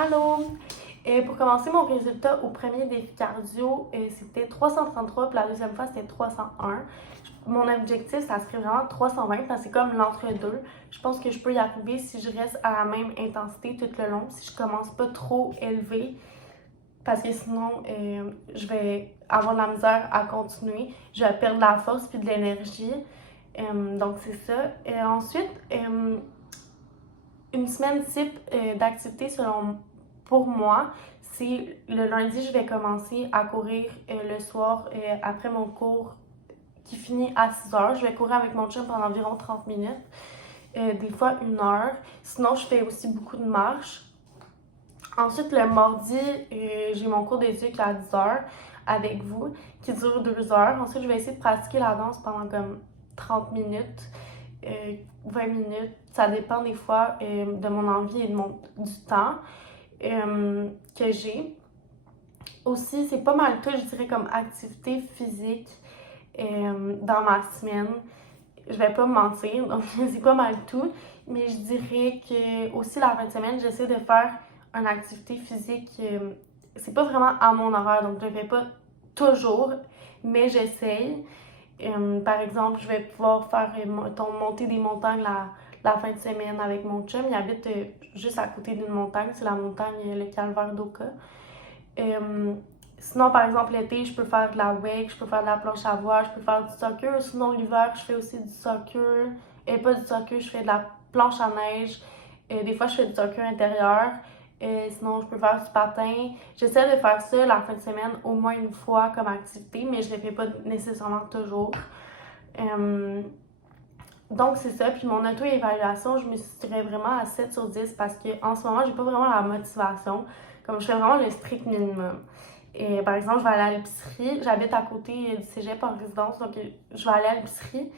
Allô! Pour commencer, mon résultat au premier défi cardio, c'était 333, puis la deuxième fois, c'était 301. Mon objectif, ça serait vraiment 320, parce que c'est comme l'entre-deux. Je pense que je peux y arriver si je reste à la même intensité tout le long, si je commence pas trop élevé, parce que sinon, je vais avoir de la misère à continuer. Je vais perdre de la force puis de l'énergie. Donc, c'est ça. Et ensuite, une semaine type d'activité pour moi, c'est le lundi, je vais commencer à courir le soir après mon cours qui finit à 6 heures. Je vais courir avec mon chum pendant environ 30 minutes, des fois 1 heure. Sinon, je fais aussi beaucoup de marche. Ensuite, le mardi, j'ai mon cours d'éduc à 10 heures avec vous qui dure 2 heures. Ensuite, je vais essayer de pratiquer la danse pendant comme 30 minutes. 20 minutes, ça dépend des fois de mon envie et du temps que j'ai. Aussi, c'est pas mal tout, je dirais, comme activité physique dans ma semaine. Je vais pas me mentir, donc c'est pas mal tout. Mais je dirais que aussi la fin de semaine, j'essaie de faire une activité physique. C'est pas vraiment à mon horaire, donc je le fais pas toujours, mais j'essaye. Par exemple, je vais pouvoir faire monter des montagnes la fin de semaine avec mon chum. Il habite juste à côté d'une montagne, c'est la montagne le Calvaire d'Oka. Sinon, par exemple, l'été, je peux faire de la wake, je peux faire de la planche à voile, je peux faire du soccer. Sinon, l'hiver, je fais aussi du soccer. Et pas du soccer, je fais de la planche à neige. Des fois, je fais du soccer intérieur. Sinon, je peux faire du patin. J'essaie de faire ça la fin de semaine au moins une fois comme activité, mais je ne le fais pas nécessairement toujours. Donc, c'est ça. Puis mon auto-évaluation, je me situerais vraiment à 7 sur 10 parce qu'en ce moment, j'ai pas vraiment la motivation. Comme je fais vraiment le strict minimum. Et par exemple, je vais aller à l'épicerie. J'habite à côté du cégep en résidence, donc je vais aller à l'épicerie.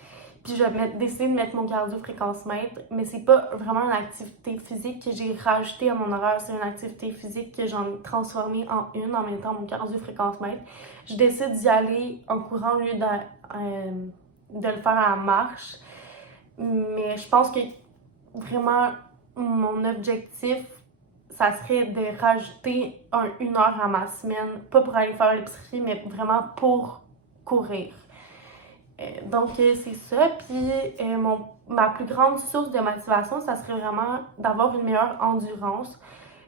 Puis je vais décider de mettre mon cardio-fréquence-mètre, mais c'est pas vraiment une activité physique que j'ai rajoutée à mon horaire, c'est une activité physique que j'en ai transformée en une en mettant mon cardio-fréquence-mètre. Je décide d'y aller en courant au lieu de le faire à la marche. Mais je pense que vraiment mon objectif, ça serait de rajouter une heure à ma semaine, pas pour aller faire l'épicerie, mais vraiment pour courir. Donc, c'est ça. Puis, ma plus grande source de motivation, ça serait vraiment d'avoir une meilleure endurance.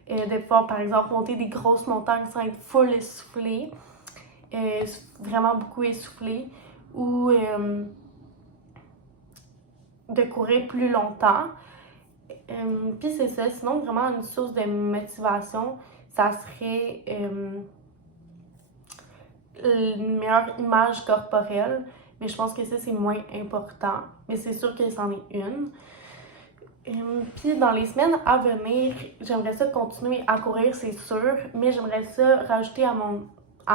De pouvoir, par exemple, monter des grosses montagnes sans être full essoufflé, vraiment beaucoup essoufflé, ou de courir plus longtemps. Puis c'est ça. Sinon, vraiment, une source de motivation, ça serait une meilleure image corporelle. Mais je pense que ça, c'est moins important. Mais c'est sûr que c'en est une. Puis dans les semaines à venir, j'aimerais ça continuer à courir, c'est sûr. Mais j'aimerais ça rajouter à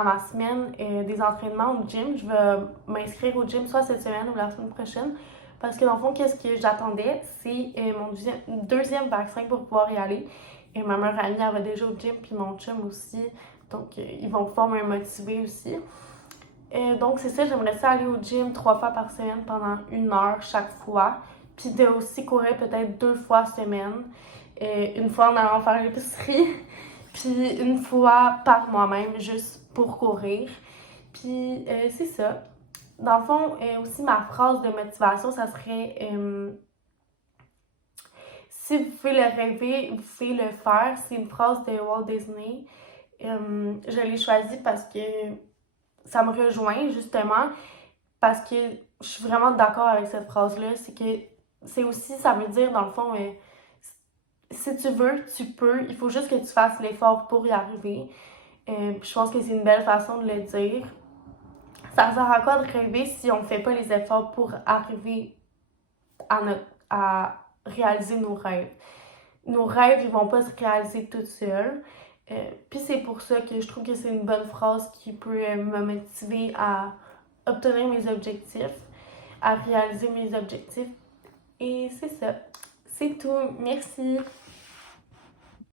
ma semaine des entraînements au gym. Je vais m'inscrire au gym soit cette semaine ou la semaine prochaine. Parce que dans le fond, qu'est-ce que j'attendais, c'est mon deuxième vaccin pour pouvoir y aller. Et ma meilleure amie, elle va déjà au gym, puis mon chum aussi. Donc, ils vont pouvoir me motiver aussi. Donc, c'est ça, j'aimerais ça aller au gym 3 fois par semaine pendant 1 heure chaque fois. Puis de aussi courir peut-être 2 fois semaine. Une fois en allant faire l'épicerie. Puis une fois par moi-même, juste pour courir. Puis c'est ça. Dans le fond, aussi ma phrase de motivation, ça serait si vous pouvez le rêver, vous pouvez le faire. C'est une phrase de Walt Disney. Je l'ai choisie parce que ça me rejoint justement, parce que je suis vraiment d'accord avec cette phrase-là. C'est que c'est aussi, ça veut dire dans le fond, si tu veux, tu peux. Il faut juste que tu fasses l'effort pour y arriver. Puis je pense que c'est une belle façon de le dire. Ça sert à quoi de rêver si on ne fait pas les efforts pour arriver à réaliser nos rêves? Nos rêves, ils vont pas se réaliser tout seuls. Puis c'est pour ça que je trouve que c'est une bonne phrase qui peut me motiver à obtenir mes objectifs, à réaliser mes objectifs. Et c'est ça. C'est tout. Merci.